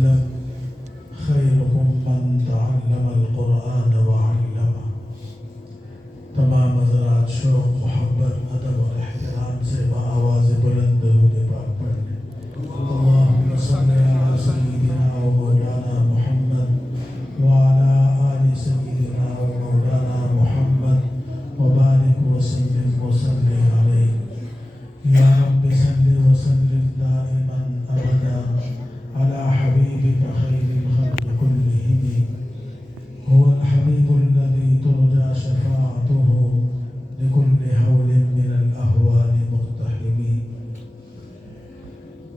وسلم خیرکم من تعلم القرآن وعلمه. تمام حضرات شوق، محبت، ادب اور احترام سے بآواز بلند درود پاک پڑھیں. اللهم صل على سيدنا ومولانا محمد وعلى آل سيدنا ومولانا محمد وبارك وسلم وصلي عليه. يا رب صل وسلم دائما ابدا على حبيبك خير الخلق كلهم. هو الحبيب الذي ترجى شفاعته لكل حول من الاهوال مقتحم.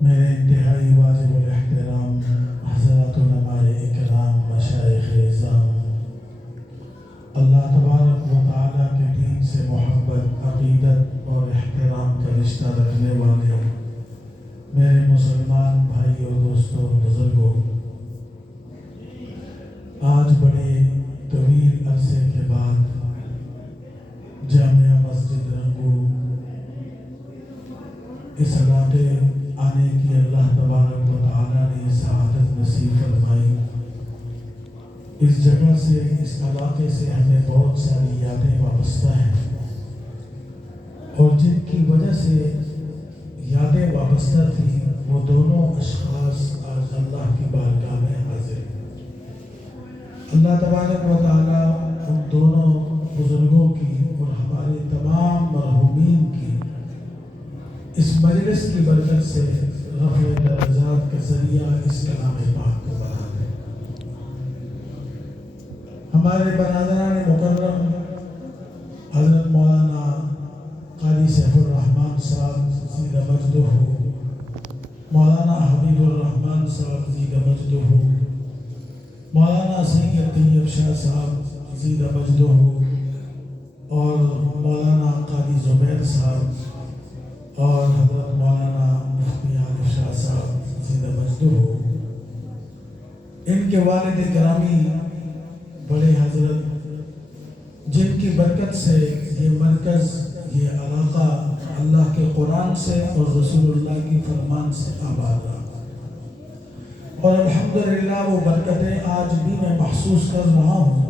میرے انتہائی واجب الاحترام حضرات علماء اکرام، مشائخ اعظام، اللہ تبارک و تعالیٰ کے دین سے محبت، عقیدت اور احترام کا رشتہ رکھنے والے میرے مسلمان بھائی اور دوستوں، بزرگوں، آج بڑے طویل عرصے کے بعد جامعہ مسجد رنگو اس علاقے آنے کی اللہ تبارک و تعالیٰ نے سعادت نصیب فرمائی. اس جگہ سے، اس علاقے سے ہمیں بہت ساری یادیں وابستہ ہیں، اور جن کی وجہ سے یادیں وابستہ تھیں وہ دونوں اشخاص آج اللہ کی بارگاہ میں حاضر ہیں. اللہ تبارک و تعالیٰ ان دونوں بزرگوں کی اور ہمارے تمام مرحومین کی اس مجلس کی برکت سے رفع درجات کا ذریعہ اس کلام پاک کو بنا دے. ہمارے برادران مکرم حضرت مولانا قاری سیف الرحمن صاحب زیدہ مجدہ، مولانا حبیب الرحمن صاحب زیدہ مجدہ، مولانا سید طیب شاہ صاحب زیدہ مجدہ، اور مولانا قاری زبیر صاحب اور حضرت مولانا مفتی عارف شاہ صاحب زیدہ مجدہ، ان کے والد گرامی بڑے حضرت، جن کی برکت سے یہ مرکز، یہ علاقہ اللہ کے قرآن سے اور رسول اللہ کی فرمان سے آباد رہا. اور الحمدللہ وہ برکتیں آج بھی میں محسوس کر رہا ہوں.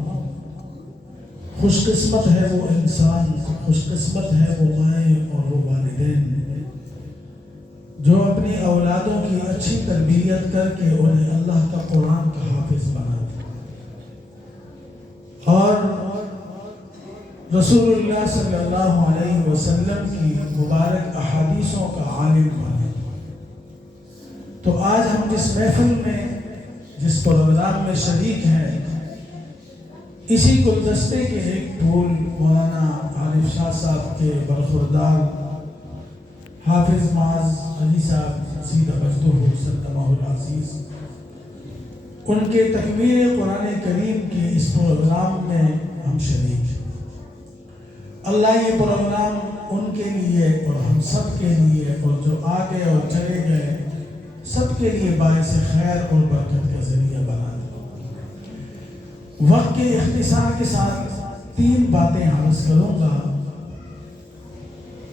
خوش قسمت ہے وہ انسان، خوش قسمت ہے وہ مائیں اور وہ والدین جو اپنی اولادوں کی اچھی تربیت کر کے انہیں اللہ کا قرآن کا حافظ بناتے اور رسول اللہ صلی اللہ علیہ وسلم کی مبارک احادیثوں کا عالم بناتے. تو آج ہم جس محفل میں، جس پروگرام میں شریک ہیں، اسی گلدستے کے ایک پھول مولانا عارف شاہ صاحب کے برخوردار حافظ معاذ علی صاحب زیدہ مجدہ سلطمہ العزیز، ان کے تکمیل قرآن کریم کے اس پروگرام میں ہم شریک ہیں. اللہ یہ پروگرام ان کے لیے اور ہم سب کے لیے اور جو آگے اور چلے گئے سب کے لیے باعث خیر اور برکت کا ذریعہ بنا دے. وقت کے اختصار کے ساتھ 3 باتیں عرض کروں گا.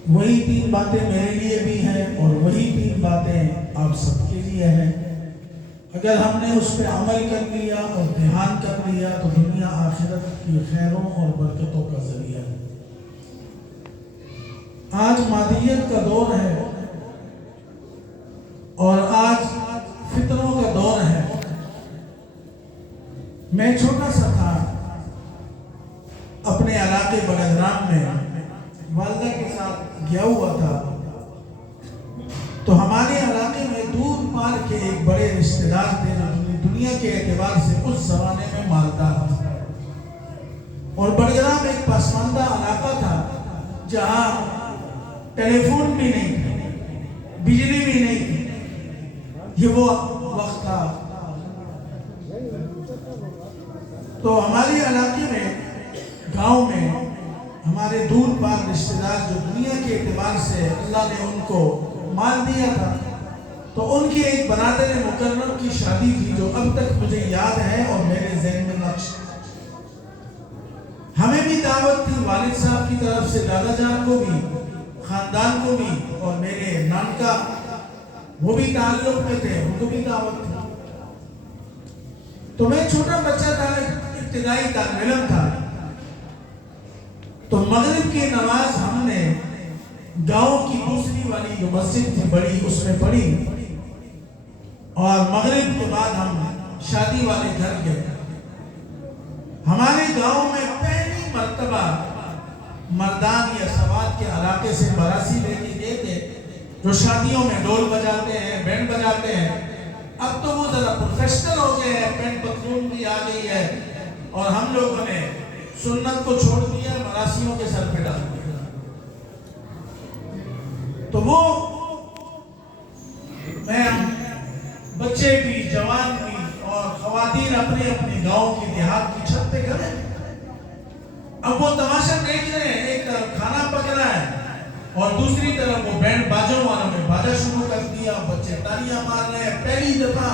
وہی 3 باتیں میرے لیے بھی ہیں اور وہی 3 باتیں آپ سب کے لیے ہیں. اگر ہم نے اس پہ عمل کر لیا اور دھیان کر لیا تو دنیا آخرت کی خیروں اور برکتوں کا ذریعہ ہے. آج مادیت کا دور ہے اور آج فطروں کا دور ہے. میں چھوٹا سا تھا، اپنے علاقے بڑگرام میں والدہ کے ساتھ گیا ہوا تھا، تو ہمارے علاقے میں دور پار کے ایک بڑے رشتہ دار تھے جو دنیا کے اعتبار سے اس زمانے میں مالدار تھے. اور بڑگرام ایک پسماندہ علاقہ تھا جہاں ٹیلی فون بھی نہیں تھا، بجلی بھی نہیں تھی. یہ وہ وقت تھا. تو ہمارے علاقے میں، گاؤں میں ہمارے دور پار رشتہ دار جو دنیا کے اعتبار سے اللہ نے ان کو مال دیا تھا، تو ان کی ایک برادر مکرم کی شادی تھی جو اب تک مجھے یاد ہے اور میرے ذہن میں نقش. ہمیں بھی دعوت تھی، والد صاحب کی طرف سے دادا جان کو بھی، خاندان کو بھی، اور میرے نانکا وہ بھی تعلق میں تھے، ان کو بھی دعوت تھی. تو میں چھوٹا بچہ تھا، ابتدائی طالب علم تھا، تو مغرب کی نماز ہم نے گاؤں کی دوسری والی جو مسجد تھی بڑی اس میں پڑھی، اور مغرب کے بعد ہم شادی والے گھر گئے۔ ہمارے گاؤں میں پہلی مرتبہ مردان یا سوات کے علاقے سے براسی لے کے گئے تھے جو شادیوں میں ڈول بجاتے ہیں، بینڈ بجاتے ہیں۔ اب تو وہ ذرا پروفیشنل ہو گئے ہیں، پینٹ پتلون بھی آ گئی ہے، اور ہم لوگوں نے سنت کو چھوڑ دیا، مراسیوں کے سر پہ ڈال دیا۔ تو وہ میں بچے بھی، جوان بھی، اور خواتین اپنے اپنے گاؤں کی دیہات کی چھت پہ کھڑے، اب وہ تماشا دیکھ رہے ہیں، ایک طرف کھانا پک رہا ہے اور دوسری طرف وہ بینڈ باجوں والوں نے باجا شروع کر دیا، بچے تالیاں مار رہے ہیں۔ پہلی دفعہ،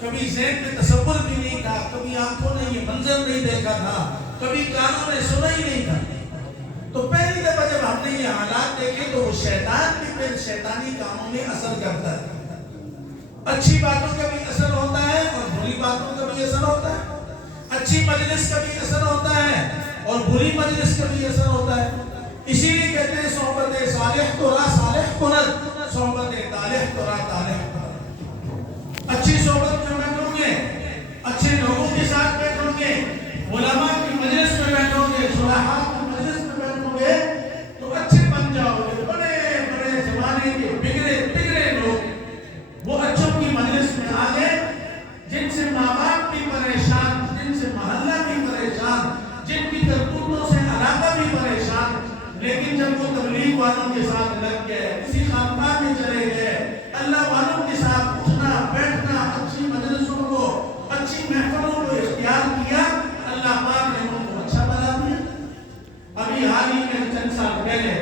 کبھی ذہن میں تصور بھی نہیں تھا، کبھی آنکھوں نے یہ منظر نہیں دیکھا تھا، کبھی کانوں نے سنا ہی نہیں تھا۔ تو پہلی دفعہ جب ہم نے یہ حالات دیکھے تو وہ شیطان بھی پھر شیطانی کاموں میں اثر کرتا ہے۔ اچھی باتوں کا بھی اثر ہوتا ہے اور بری باتوں کا بھی اثر ہوتا ہے، اچھی مجلس کا بھی اثر ہوتا ہے اور بری مجلس کا بھی اثر ہوتا ہے۔ اسی لیے کہتے ہیں صحبت صالح تو راہ صالح کند، صحبت طالح تو راہ طالح کند۔ اچھی صحبت میں بیٹھو گے، اچھے لوگوں کے ساتھ بیٹھو گے، علماء کی مجلس میں بیٹھو گے، صلحاء کی مجلس میں بیٹھو گے تو اچھے بن جاؤ گے۔ بڑے بڑے زمانے کے بگڑے بگڑے لوگ وہ اچھوں کی مجلس میں آ گئے، جن سے ماں باپ بھی پریشان، جن سے محلہ بھی پریشان، جن کی کرتوتوں سے علاقہ بھی پریشان، لیکن جب وہ تبلیغ والوں کے ساتھ لگ گئے، کسی خانقاہ میں چلے گئے، اللہ والوں کے ساتھ اٹھنا بیٹھنا، اچھی مجلسوں کو، اچھی محفلوں کو اختیار کیا، اللہ پاک نے ان کو اچھا بنا دیا۔ ابھی حال ہی میں چند سال پہلے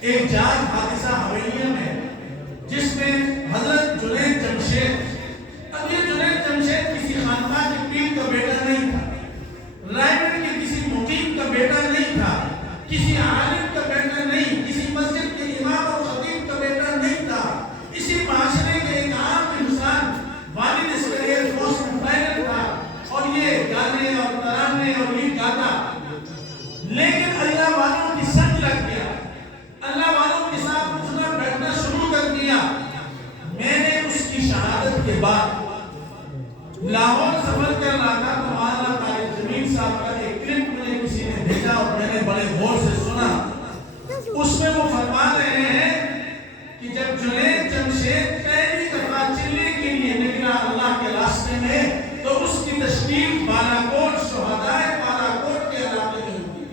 ایک جان حادثہ حویلیہ میں، جس میں حضرت جنید جمشید، اب یہ جنید جمشید کسی خانقاہ کے پیر کا بیٹا نہیں تھا، رائے کے کسی مقیم کا بیٹا نہیں تھا، کسی عالم کا بیٹا نہیں، کسی مسجد کے امام اور خطیب کا بیٹا نہیں تھا، اسی معاشرے کے ایک عام انسان، والد اس کا ایئر فورس میں پائلٹ تھا، اور یہ گانے اور ترانے اور یہ گاتا، لیکن اللہ والوں کی سنگ لگ گیا، اللہ والوں کے ساتھ اٹھنا بیٹھنا شروع کر دیا۔ میں نے اس کی شہادت کے بعد لاہور سفر کر رہا تھا تو مولانا طارق جمیل صاحب کا ایک کلپ مجھے کسی نے بھیجا اور میں نے بڑے غور سے سنا۔ اس میں وہ فرما رہے ہیں کہ جب جنید جمشید پہلی دفعہ چلنے کے لیے نکلا اللہ کے راستے میں تو اس کی تشکیل بالاکوٹ، شہدائے بالاکوٹ کے علاقے میں ہوئی،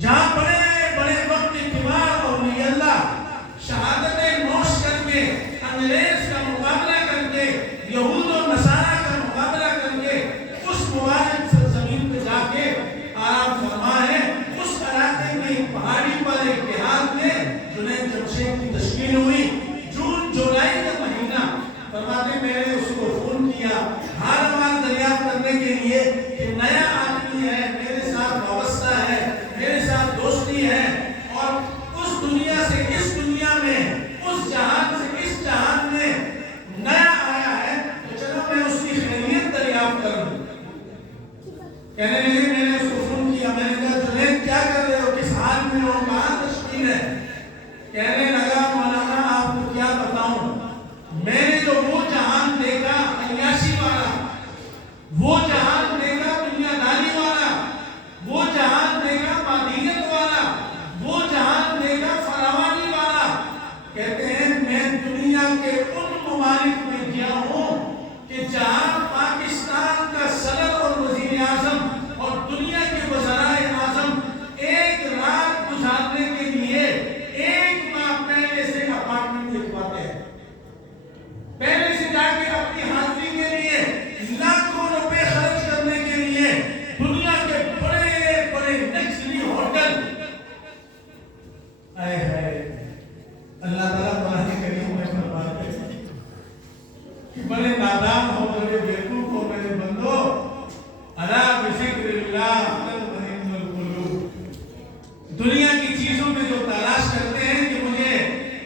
جہاں بڑے بڑے وقت اعتبار اور ولی اللہ شہادتیں نوش کر کے، انگریز کا مقابلہ کر کے، یہود و نصارہ کا مقابلہ کر کے اس مبارک سرزمین پہ جا کے آرام فرما ہے۔ اس علاقے میں پہاڑی پر ایک دیہات میں جنید جمشید کی تشکیل ہوئی۔ جون جولائی کا مہینہ، فرماتے میں نے اس کو فون کیا حال حوال دریافت کرنے کے لیے کہ نیا آدمی ہے، میرے ساتھ وابستہ ہے، میرے ساتھ دوستی ہے، اور اس دنیا سے اس دنیا میں، اس جہان سے اس جہان میں نیا آیا ہے، تو چلو میں اس کی خیریت دریافت کروں۔ کہنے لگے، میں نے اس کو فون کیا، میں نے کہا جنید کیا کر رہے ہو، کس حال میں ہو، کہاں تشکیل ہے؟ کہنے لگا مولانا آپ کو کیا بتاؤں، میں نے جو وہ جہان دیکھا عیاشی والا، وہ جہان دیکھا دنیا داری والا، وہ جہان دیکھا مادیت والا، وہ جہان دیکھا فراوانی والا۔ کہتے ہیں میں دنیا کے ان ممالک میں گیا ہوں کہ جہاں پاکستان کا صدر اور وزیر اعظم اور دنیا کے وزرائے اعظم ایک رات گزارنے کے لیے ایک ماہ پہلے سے اپارٹمنٹ لکھواتے ہیں، پہلے سے جا کے اپنی حاضری کے لیے لاکھوں روپے خرچ کرنے کے لیے دنیا کے بڑے بڑے لگژری ہوٹل۔ اے ہے اللہ تعالیٰ قرآن کریم میں فرماتے ہیں کہ بڑے نادان ہو، بڑے بیوقوف ہو میرے بندو، الا بذکر اللہ تطمئن القلوب۔ دنیا کی چیزوں میں جو تلاش کرتے ہیں کہ مجھے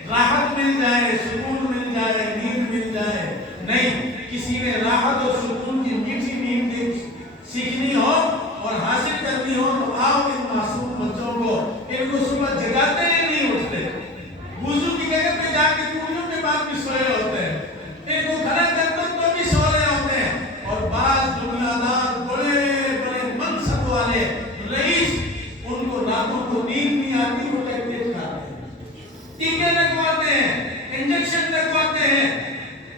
راحت مل جائے، سکون مل جائے، نیند مل جائے، نہیں، کسی نے راحت اور سکون کی سیکھنی ہو اور حاصل کرنی ہو تو آؤ ان معصوم بچوں کو، ان کو صبح جگاتے ہیں نہیں اٹھتے، وضو کی جگہ پہ جا کے چوڑیوں کے بعد بھی سوئے ہوتے ہیں، ان کو کھڑا کرتے تو بھی سو رہے ہوتے ہیں، اور بعض دنیا دار بڑے بڑے منصب والے رئیس ان کو راتوں کو نیند نہیں آتی، وہ ٹیبلٹ کھاتے ہیں، ٹیکے لگواتے ہیں، انجیکشن لگواتے ہیں۔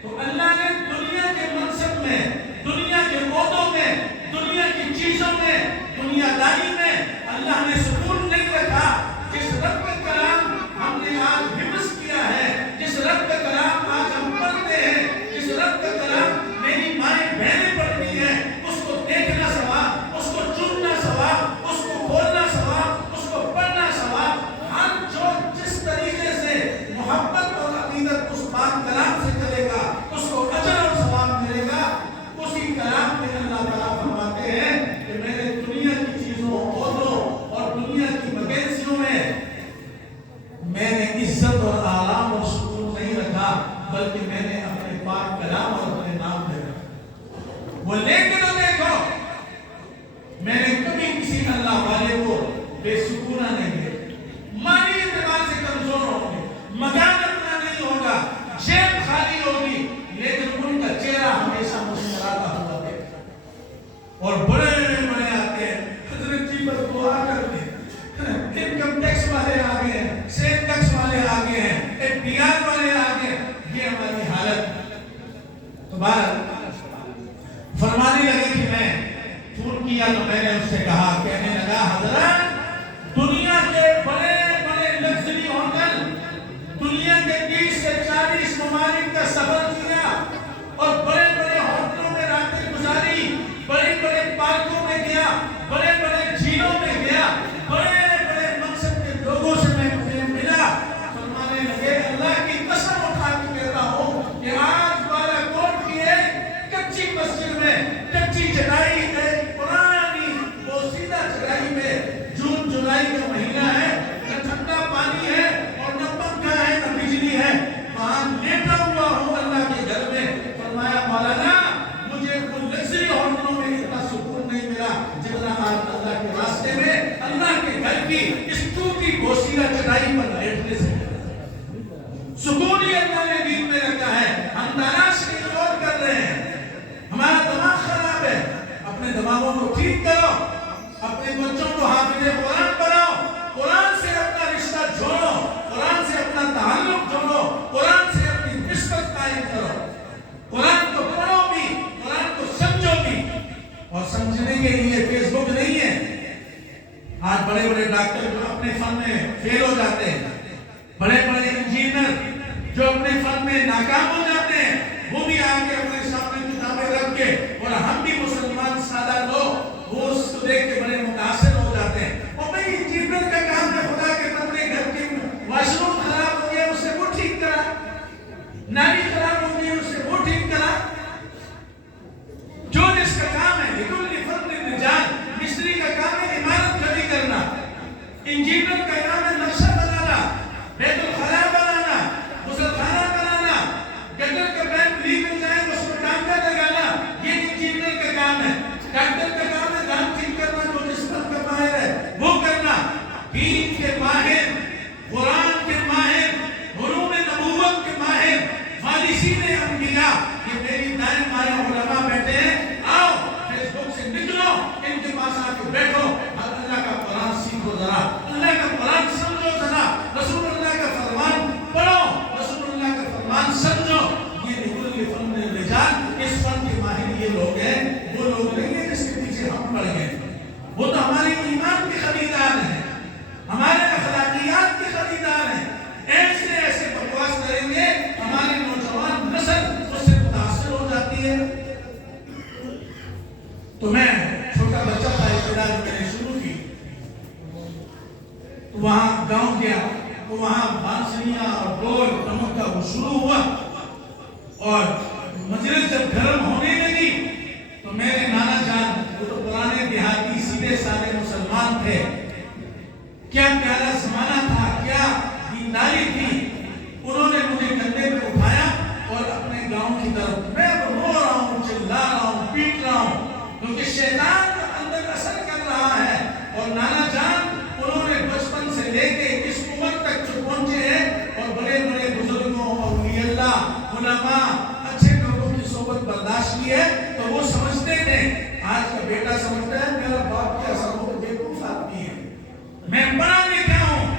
تو اللہ نے دنیا کے منصب میں، دنیا کے عہدوں میں، دنیا کی چیزوں میں، دنیا داری میں اللہ نے سکون نہیں رکھا۔ جس رب کا کلام ہم نے آج حفظ کیا ہے، جس رب کا کلام آج ہم پڑھتے ہیں، جس رب کا کلام میری مائیں بہنیں پڑھتی ہیں، اس کو دیکھنا ثواب، اس کو چننا ثواب، اس کو کھولنا ثواب، اس کو پڑھنا ثواب۔ ہر جو جس طریقے سے محبت اور عقیدت اس پاک کلام سے چلے گا اس کو اجر اور ثواب ملے گا۔ اسی کلام میں اللہ تعالیٰ فرماتے ہیں کہ میں نے دنیا کی چیزوں، عہدوں اور دنیا کی ویکینسیوں میں نے عزت اور آرام اور سکون نہیں رکھا، بلکہ میں نے اپنے پاک کلام اور اپنے نام پہ رکھا۔ وہ لے کے تو دیکھو، میں نے کبھی کسی اللہ والے کو بے سکونہ نہیں دیکھا، مالی اعتبار سے کمزور ہوں گے، مکان اپنا نہیں ہوگا، جیب خالی ہوگی، لیکن ان کا چہرہ ہمیشہ مسکراتا ہوا دیکھا۔ اور بڑے بڑے آتے ہیں، حضرت جی پر دعا کر دیں، انکم ٹیکس والے آگے ہیں، سیل ٹیکس والے آگے ہیں، FDR والے آگے ہیں، یہ ہماری حالت۔ تو بہرحال فرمانے لگے کہ میں فون کیا تو میں نے اس سے کہا، کہنے لگا حضرت دنیا کے بڑے بڑے لگژری ہوٹل، دنیا کے 30 سے 40 ممالک کا سفر کیا اور بڑے بڑے ہوٹلوں میں راتیں گزاری، بڑے بڑے پارکوں میں گیا، بڑے بڑے جھیلوں میں گیا، بڑے بڑے مقصد کے لوگوں سے میں ملا۔ فرمانے لگے اللہ کی قسم اٹھا کے کہتا ہوں کہ آج والا کوٹ کی ایک کچی مسجد میں، کچی چٹائی ہے، پرانی بوسیدہ چٹائی میں، جون جولائی کا مہینہ ہے، نہ ٹھنڈا پانی ہے اور نہ پنکھا ہے نہ بجلی ہے، وہاں لیٹا ہوا ہوں اللہ کے گھر میں۔ فرمایا مولانا مجھے وہ لگژری ہوٹلوں میں اتنا سکون نہیں ملا جتنا آج اللہ کے راستے میں اللہ کے گھر کی اس ٹوٹی بوسیدہ چٹائی پر لیٹنے سے سکون ہی اللہ نے دین میں رکھا ہے۔ ہم تلاش کی اور کر رہے ہیں، ہمارا دماغ خراب ہے، اپنے دماغوں کو ٹھیک کرو، اپنے بچوں کو حافظ قرآن بناؤ، قرآن سے اپنا رشتہ جوڑو، قرآن سے اپنا تعلق جوڑو، قرآن سے اپنی نسبت قائم کرو، قرآن کو پڑھو بھی، قرآن کو سمجھو بھی۔ اور سمجھنے کے لیے فیس بک نہیں ہے۔ آج بڑے بڑے ڈاکٹر جو اپنے فن میں فیل ہو جاتے ہیں، بڑے بڑے انجینئر جو اپنے فن میں ناکام ہو جاتے ہیں، وہ بھی آ کے اپنے سامنے کتابیں رکھ کے، اور ہم بھی مسلمان سادہ لوگ وہ اس کو دیکھ کے بڑے متاثر ہو جاتے ہیں۔ اور بھئی انجینئر کا کام ہے خدا کے بندے گھر کی واش روم خراب ہو گیا اسے وہ ٹھیک کرا، نالی خراب ہو گئی اسے وہ ٹھیک کرا، جو جس کا کام ہے۔ لکل فن رجال، مستری کا کام ہے عمارت کھڑی کرنا، انجینئر کا کام ہے نقشہ بنانا، بیت الخلا بنانا، غسل خانہ بنانا، گٹر کا پائپ لیک ہو جائے اس کو ٹانکا لگانا، یہ انجینئر کا کام ہے۔ ڈاکٹر کا کام ہے دان ٹھیک کرنا، جو نسبت کا ماہر ہے وہ کرنا۔ دین کے ماہر، قرآن کے ماہر، علوم نبوت کے ماہر، وارثین انبیاء، یہ میری دائیں بائیں علماء بیٹھے ہیں، آؤ فیس بک سے نکلو، ان کے پاس آ کے بیٹھو، اللہ کا قرآن سیکھو ذرا، اللہ کا قرآن سمجھو ذرا، رسول اللہ کا فرمان پڑھو، رسول اللہ کا فرمان سمجھو۔ یہ لکل فن رجال، اس فن کے ماہر یہ لوگ ہیں، وہ لوگ نہیں ہیں جس کے پیچھے ہم پڑ گئے، وہ تو ہمارے ایمان کے خریدار ہیں، ہمارے اخلاقیات کے خریدار ہیں۔ ایسے ایسے بکواس کریں گے ہماری نوجوان نسل اس سے متاثر ہو جاتی ہے۔ تو میں چھوٹا بچہ تھا، ابتدا جو میں نے شروع کی، تو وہاں گاؤں گیا تو وہاں بانسریاں اور ڈول ٹمکا وہ شروع ہوا، اور مجلس جب گرم ہونے لگی تو میرے نانا جان وہ تو پرانے دیہاتی سیدھے سادے مسلمان تھے، کیا پیارا زمانہ تھا، کیا دینداری تھی، انہوں نے مجھے کندھے پہ اٹھایا اور اپنے گاؤں کی طرف، میں اب رو رہا ہوں، چلا رہا ہوں، پیٹ رہا ہوں، کیونکہ شیطان میں پڑھا لکھا ہوں،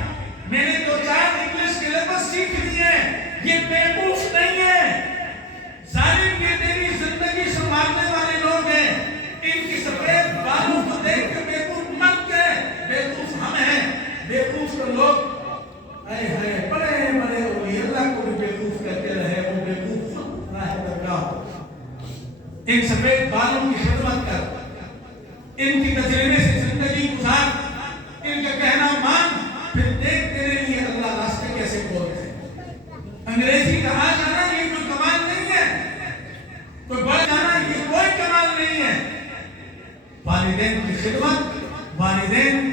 میں نے 2-4 انگلش کے لفظ سیکھ لیے، یہ بیوقوف نہیں ہے۔ ظالم یہ تیری زندگی سنبھالنے والے لوگ ہیں، ان کی سفید بالوں کو دیکھ کے بیوقوف مت کہہ، بیوقوف ہم ہیں۔ بیوقوف تو لوگ بڑے بڑے اولیاء اللہ کو بھی بیوقوف کہتے رہے، وہ بیوقوف خود راہ درگاہ۔ ان سفید بالوں کی خدمت کر، ان کی تجربے سے زندگی گزار، ان کا کہنا مان، پھر دیکھ تیرے لیے اللہ راستے کیسے کھولتے ہیں۔ انگریزی کا آ جانا یہ کوئی کمال نہیں ہے، کوئی بڑھ جانا یہ کوئی کمال نہیں ہے۔ والدین کی خدمت، والدین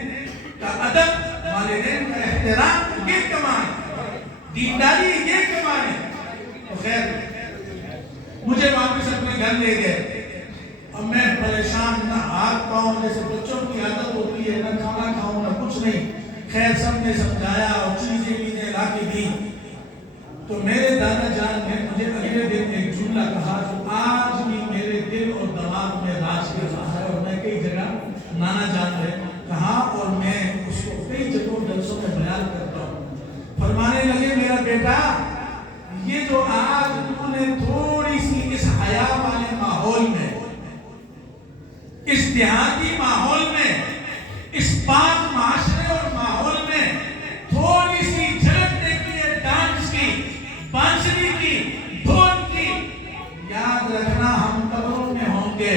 کا ادب، والدین کا احترام یہ کمال، دینداری یہ کمال ہے۔ تو خیر مجھے واپس اپنے گھر لے گئے، اب میں پریشان، نہ ہاتھ پاؤں جیسے بچوں کی عادت ہوتی ہے، نہ کھانا کھاؤں نہ کچھ نہیں۔ خیر سب نے سمجھایا اور چیزیں لا کے دی۔ تو میرے دادا جان نے مجھے اگلے دن ایک جملہ کہا جو آج بھی میرے دل اور دماغ میں راج کر رہا ہے، اور میں کئی جگہ نانا جان نے کہا اور میں اس کو کئی جگہوں جلسوں میں بیان کرتا ہوں۔ فرمانے لگے میرا بیٹا، یہ جو آج تم نے تھوڑی سی اس حیا والے ماحول میں، اس دیہاتی ماحول میں، اس پاک معاشرے اور ماحول میں تھوڑی سی جھلک دیکھی ہے ڈانس کی، بانسری کی، دھن کی، یاد رکھنا ہم قبروں میں ہوں گے،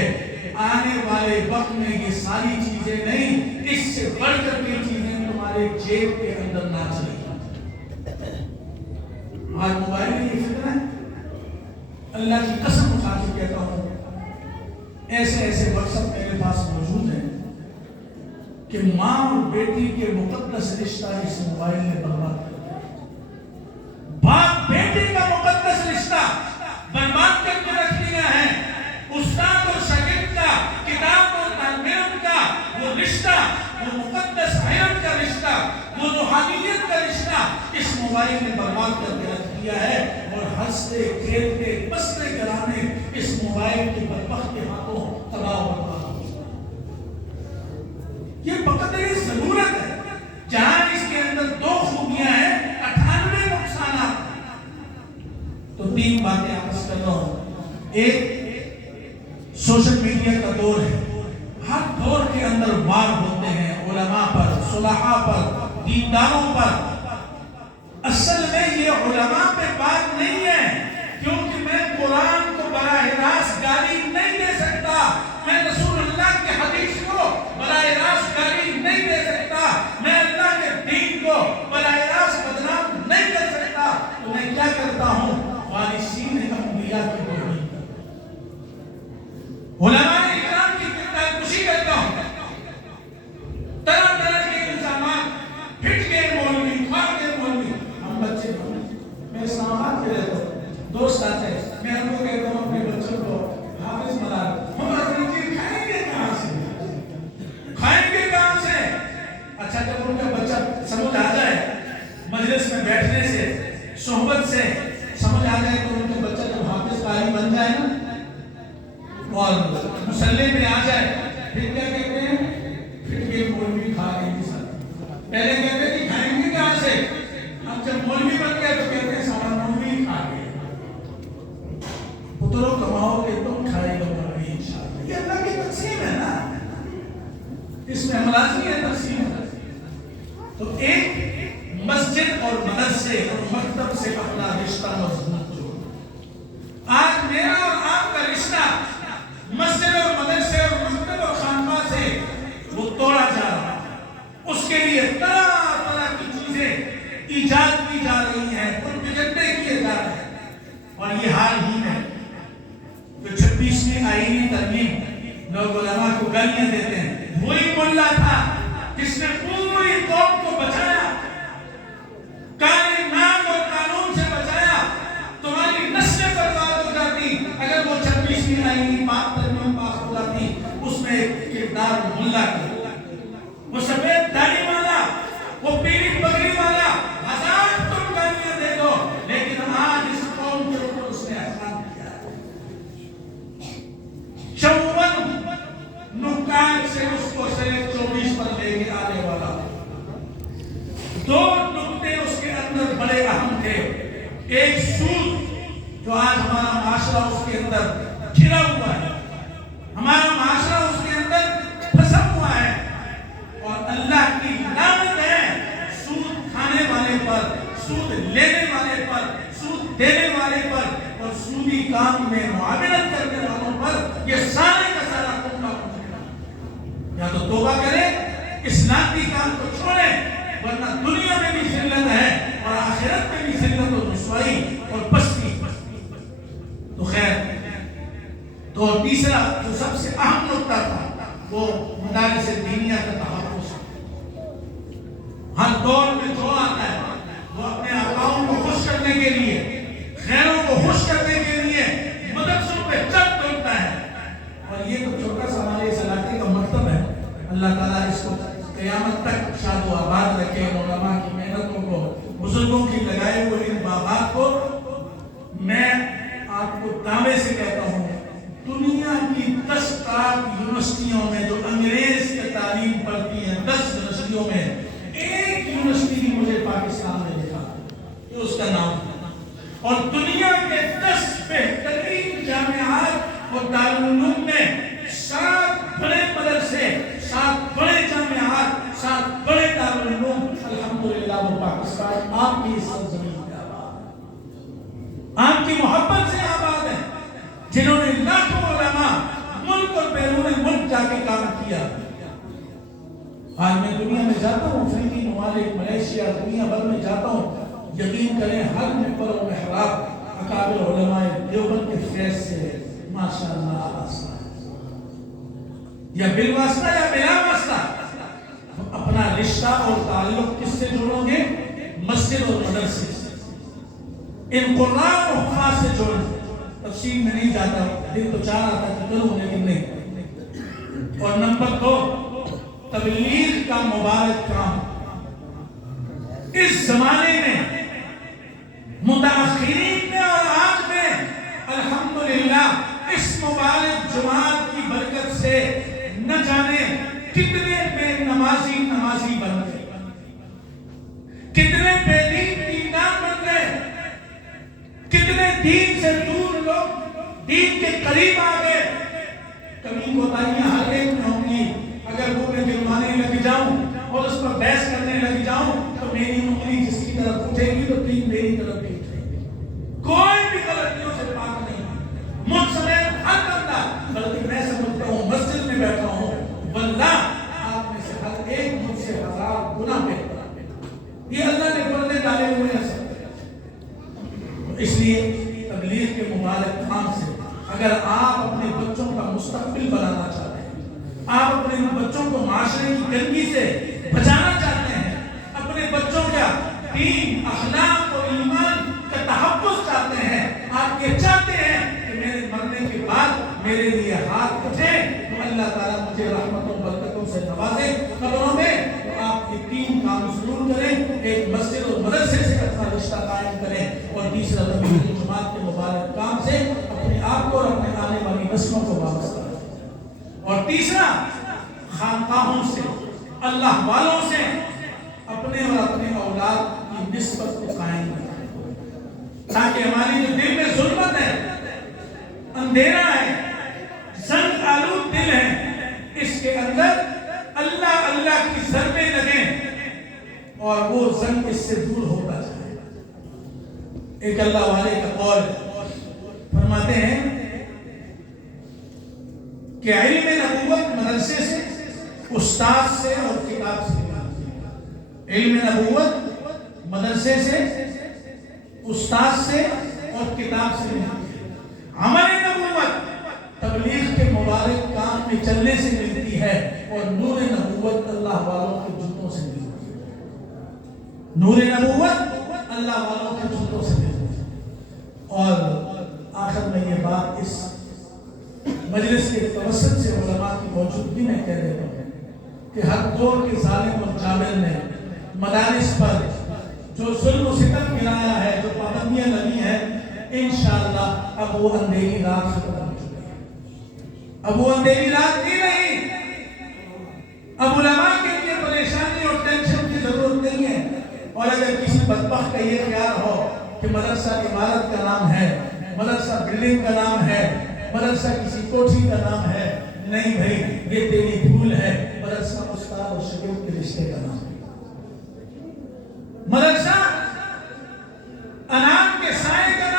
آنے والے وقت میں یہ ساری چیزیں نہیں، اس سے بڑھ کر کے چیزیں تمہارے جیب کے اندر نہ چلیں۔ آج موبائل میں یہ فکر ہے، اللہ کی قسم اٹھا کے کہتا ہوں، ایسے ایسے WhatsApp میرے پاس موجود ہیں کہ ماں اور بیٹی کے مقدس رشتہ اس موبائل نے برباد کر دیا۔ باپ بیٹی کا مقدس رشتہ برباد کر کے رکھ دیا ہے۔ استاد اور شاگرد کا، کتاب اور طالب علم کا وہ رشتہ، وہ مقدس علم کا رشتہ، وہ روحانیت کا رشتہ اس موبائل نے برباد کر کے رکھ دیا ہے، اور ہنستے کھیلتے بستے گرانے اس موبائل کے بدبخت کے ہاتھوں تباہ و برباد ہو گئے۔ یہ بقدر ضرورت ہے، جہاں اس کے اندر 2 خوبیاں ہیں، 98 نقصانات۔ تو 3 باتیں عرض کر رہا ہوں۔ ایک، سوشل میڈیا کا دور ہے، ہر دور کے اندر وار ہوتے ہیں علماء پر، صلحاء پر، دینداروں پر۔ اصل میں یہ علماء پہ بات نہیں ہے، کیونکہ میں قرآن کو براہ راست گالی نہیں دے سکتا، میں رسول اللہ کے حدیث کو براہ راست گالی نہیں دے سکتا، میں اللہ کے دین کو براہ راست بدنام نہیں کر سکتا۔ تو میں کیا کرتا ہوں؟ وارثین انبیاء کی توہین کرتا ہوں، علماء اکرام کی کردار کشی کرتا ہوں، طرح طرح کے الزامات، ہٹ گئے مولوی، مار گئے مولوی۔ ہم بچے میں اسلامات کے رہتا ہوں، دوست آتے ہیں، میں ہم کو کہتا ہوں اپنے بچوں کو حافظ ملال، ہم حضرت کھائیں گے کہاں سے؟ کھائیں گے کہاں سے؟ اچھا جب ان کا بچہ سمجھ آ جائے، مجلس میں بیٹھنے سے، صحبت سے سمجھ آ جائے، تو ان کا بچہ جب حافظ قاری بن جائے نا اور مسلح میں آ جائے، پھر کیا کہتے ہیں؟ پھر یہ مولوی کھا گئے جی ساتھ۔ پہلے کہتے ہیں کہ کھائیں گے کہاں سے؟ اب جب مولوی بن گئے تو کہتے ہیں سارا مولوی کھا گئے۔ پتروں کماؤ کہ تم کھائے گا مولوی انشاءاللہ۔ یہ اللہ کی تقسیم ہے نا، اس میں ملازمی ہے تقسیم۔ تو ایک مسجد اور مدرسے اور مکتب سے اپنا رشتہ مضبوط جو آج میرا اور آپ کا رشتہ مسجد اور مدرسے اور مکتب اور خانقاہ سے وہ توڑا جا رہا ہے، اس کے لیے طرح طرح کی چیزیں ایجاد کی جا رہی ہیں، پروپیگنڈے کیے جا رہے ہیں۔ اور یہ حال ہی ہے جو 26ویں آئینی ترمیم لوگ علماء کو گالیاں دیتے ہیں، وہی ملا تھا جس نے پوری قوم کو بچایا، کائنات اور قانون سے بچایا۔ تمہاری نسلیں برباد ہو جاتی اگر وہ 26ویں آئینی ترمیم پاس ہو جاتی۔ اس میں ایک کردار ملا کا، وہ سفید داڑھی والا، وہ پیلی پگڑی والا، ہزار تم گالیاں دے دو، لیکن آج اس قوم کے اوپر اس نے احسان کیا ہے۔ 54 نکات سے اس کو صرف 24 پر لے کے آنے والا، دینے والے پر اور سودی کام میں معاونت کرنے والوں پر یہ سارے کا سارا تمنا پہنچے گا۔ یا تو توبہ کریں، اسلام کی کام کو چھوڑیں، ورنہ دنیا میں بھی ذلت ہے اور آخرت میں بھی ذلت و رسوائی اور پستی۔ تو خیر، تو تیسرا جو سب سے اہم نقطہ تھا وہ مدارس دینیہ کا تحفظ۔ ہر دور میں جو آتا ہے وہ اپنے آقاؤں کو خوش کرنے کے لیے، غیروں کو خوش کرنے کے لیے مدرسوں پہ چل دوڑتا ہے، اور یہ تو چھوٹا سا ہمارے اس علاقے کا مکتب ہے۔ اللہ تعالیٰ اس کو قیامت تک شاد و آباد رکھے، علماء کی محنتوں کو، بزرگوں کی لگائے ہوئے ان باغات کو۔ میں آپ کو دعوے سے کہتا ہوں، دنیا کی 10 ٹاپ یونیورسٹیوں میں جو انگریز کی تعلیم پڑھتی ہیں، 10 یونیورسٹیوں میں ایک یونیورسٹی بھی مجھے پاکستان میں دکھا، یہ اس کا نام ہے۔ اور دنیا کے 10 بہترین جامعات اور دارالعلوم میں 7 بڑے مدرسے، 7 بڑے جامعات، 7 بڑے دارالعلوم، الحمدللہ وہ پاکستان آپ کی سرزمین پہ آباد، آپ کی محبت سے آباد ہے، جنہوں نے لاکھوں علماء ملک اور بیرون ملک جا کے کام کیا۔ آج میں دنیا میں جاتا ہوں، افریقی ممالک، ملیشیا، دنیا بھر میں جاتا ہوں، یقین کریں ہر ممبر و محراب اکابر علماء دیوبند کے فیض سے ماشاءاللہ آسان ہے۔ یا بالواسطہ یا بلا واسطہ اپنا رشتہ اور تعلق کس سے جوڑو گے؟ مسجد اور مدرسے سے، ان قرآن و حفاظ سے جوڑو۔ تفصیل میں نہیں جاتا، دل تو چاہ رہا تھا کہ کروں لیکن نہیں۔ اور نمبر 2، تبلیغ کا مبارک کام۔ اس زمانے میں، متاخرین میں اور آج میں، الحمدللہ اس مبارک جماعت کی برکت سے نہ جانے کتنے بے نمازی بن گئے، کتنے بے دین دیندار بن گئے، کتنے دین سے دور لوگ دین کے قریب آ گئے۔ کمی کوتاہیاں ہر ایک میں ہوں گی، اگر وہ میں جرمانے لگ جاؤں اور اس پر بحث کرنے لگ جاؤں تو میری انگلی جس کی طرف اٹھے گی تو تین میری طرف بھی اٹھے گی۔ کوئی بھی غلطیوں سے پاک نہیں، مجھ سمیت ہر بندہ، بلکہ میں سمجھتا ہوں مسجد میں بیٹھا ہوں، واللہ آپ میں سے ہر ایک مجھ سے 1000 گنا بہتر ہے۔ یہ اللہ نے پردے ڈالے ہوئے ہیں سب۔ اس لیے تبلیغ کے مبارک کام سے اگر آپ اپنے بچوں کا مستقبل بنانا چاہتے ہیں، آپ اپنے بچوں کو معاشرے کی گندگی سے بچانا چاہتے ہیں، اپنے بچوں کا دین، اخلاق اور ایمان کا تحفظ چاہتے ہیں، آپ یہ چاہتے ہیں کہ میرے مرنے کے بعد میرے لیے ہاتھ اٹھے تو اللہ تعالیٰ مجھے رحمتوں برکتوں سے نوازے قبروں میں، تو آپ یہ 3 کام ضرور کریں۔ ایک مسجد اور مدرسے سے اپنا رشتہ قائم کریں، اور تیسرا تبلیغ جماعت کے مبارک کام سے اپنے آپ کو اور اپنے آنے والی نسلوں کو وابستہ کریں، اور تیسرا خانقاہوں سے، اللہ والوں سے اپنے اور اپنے اولاد کی نسبت کو قائم کریں، تاکہ ہماری جو دل میں ظلمت ہے، اندھیرا ہے، زنگ آلود دل ہے، اس کے اندر اللہ اللہ کی ضربیں لگیں اور وہ زنگ اس سے دور ہوتا جائے۔ ایک اللہ والے کا قول فرماتے ہیں کہ علم نبوت مدرسے سے، استاد سے اور کتاب سے ملتی ہے۔ علم نبوت مدرسے سے، استاد سے اور کتاب سے ملتی ہے۔ عمل نبوت تبلیغ کے مبارک کام میں چلنے سے ملتی ہے، اور نور نبوت اللہ والوں کے جوتوں سے ملتی ہے۔ نور نبوت اللہ والوں کے جوتوں سے ملتی ہے۔ اور آخر میں یہ بات اس مجلس کے توسط سے علماء کی موجودگی میں کہہ دیتا ہوں کہ ہر دور کے ظالم اور جابر نے مدارس پر جو ظلم و ستم گرایا ہے، جو پابندیاں لگی ہیں، انشاءاللہ اب وہ اندھیری رات ختم ہو چکی ہے۔ اب وہ اندھیری رات نہیں رہی۔ اب علماء کے لیے پریشانی اور ٹینشن کی ضرورت نہیں ہے۔ اور اگر کسی بدبخت کا یہ خیال ہو کہ مدرسہ عمارت کا نام ہے، مدرسہ بلڈنگ کا نام ہے، مدرسہ کسی کوٹھی کا نام ہے، نہیں بھائی، یہ تیری بھول ہے۔ مدرسہ استاد اور شاگرد کے رشتے کا نام ہے۔ مدرسہ انعام کے سائے کا نام